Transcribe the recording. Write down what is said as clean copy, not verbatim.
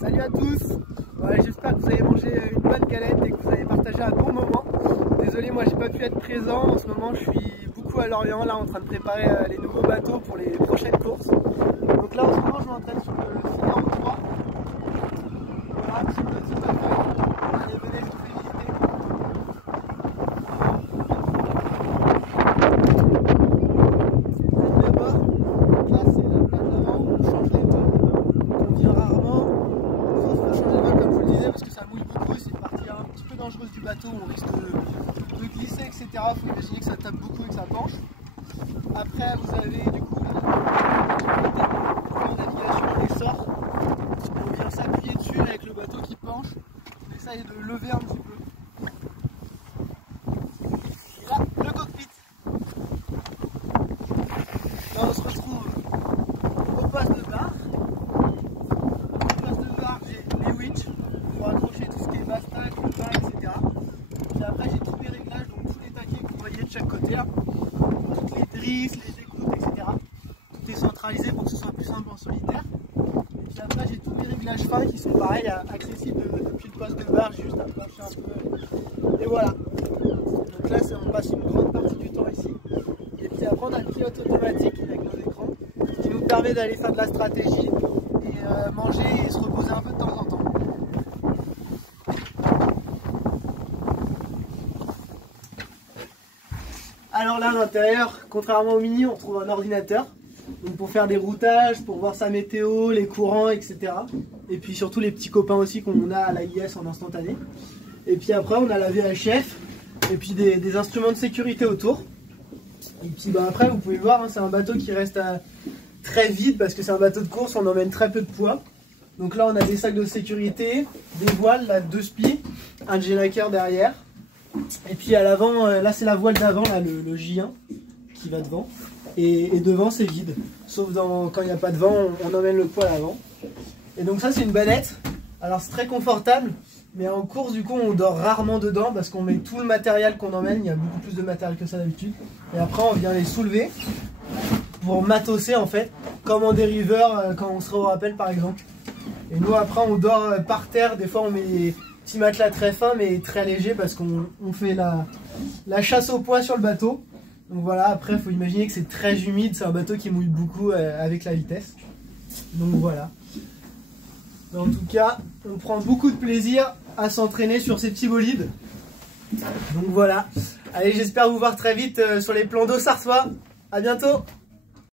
Salut à tous. Ouais, j'espère que vous avez mangé une bonne galette et que vous avez partagé un bon moment. Désolé, moi j'ai pas pu être présent. En ce moment je suis beaucoup à Lorient, là en train de préparer les nouveaux bateaux pour les prochaines courses. Donc là en ce moment je m'entraîne sur le Finard 3. Voilà, petit bateau. Allez, venez, je vous fais visiter. D'abord, là c'est la plage d'avant, on change les voiles. On vient rarement. Il faut changer de voile comme je vous le disais parce que ça mouille beaucoup, c'est une partie un petit peu dangereuse du bateau, on risque de glisser, etc. Il faut imaginer que ça tape beaucoup et que ça penche. Après vous avez du coup la navigation, l'essor, on vient s'appuyer dessus avec le bateau qui penche, on essaye de lever un petit peu. Et là, le cockpit. Là on se retrouve au poste de barre. Les winches pour accrocher tout ce qui est bastac, le bas, etc. Et après j'ai tous mes réglages, donc tous les taquets que vous voyez de chaque côté, là. Toutes les drisses, les écoutes, etc. Tout est centralisé pour que ce soit plus simple en solitaire. Et puis après j'ai tous mes réglages fins qui sont pareils, accessibles depuis le poste de barre, juste approcher un peu. Et voilà. Donc là on passe une grande partie du temps ici. Et puis après on a le pilote automatique avec nos écrans qui nous permet d'aller faire de la stratégie et manger et se reposer un peu de temps en temps. Alors là à l'intérieur, contrairement au mini, on retrouve un ordinateur donc pour faire des routages, pour voir sa météo, les courants, etc. Et puis surtout les petits copains aussi qu'on a à l'AIS en instantané. Et puis après on a la VHF et puis des instruments de sécurité autour. Et puis après vous pouvez le voir, hein, c'est un bateau qui reste très vide parce que c'est un bateau de course, on emmène très peu de poids. Donc là on a des sacs de sécurité, des voiles, là, 2 spies, un J-Lacker derrière. Et puis à l'avant, là c'est la voile d'avant, là le J1 qui va devant. Et devant c'est vide. Sauf quand il n'y a pas de vent, on emmène le poids à l'avant. Et donc ça c'est une bannette. Alors c'est très confortable, mais en course du coup on dort rarement dedans parce qu'on met tout le matériel qu'on emmène. Il y a beaucoup plus de matériel que ça d'habitude. Et après on vient les soulever pour matosser en fait, comme en dériveur quand on serait au rappel par exemple. Et nous après on dort par terre, des fois on met des petits matelas très fins mais très légers parce qu'on fait la chasse au poids sur le bateau. Donc voilà, après il faut imaginer que c'est très humide, c'est un bateau qui mouille beaucoup avec la vitesse. Donc voilà. Mais en tout cas, on prend beaucoup de plaisir à s'entraîner sur ces petits bolides. Donc voilà. Allez, j'espère vous voir très vite sur les plans d'eau sartois. À bientôt!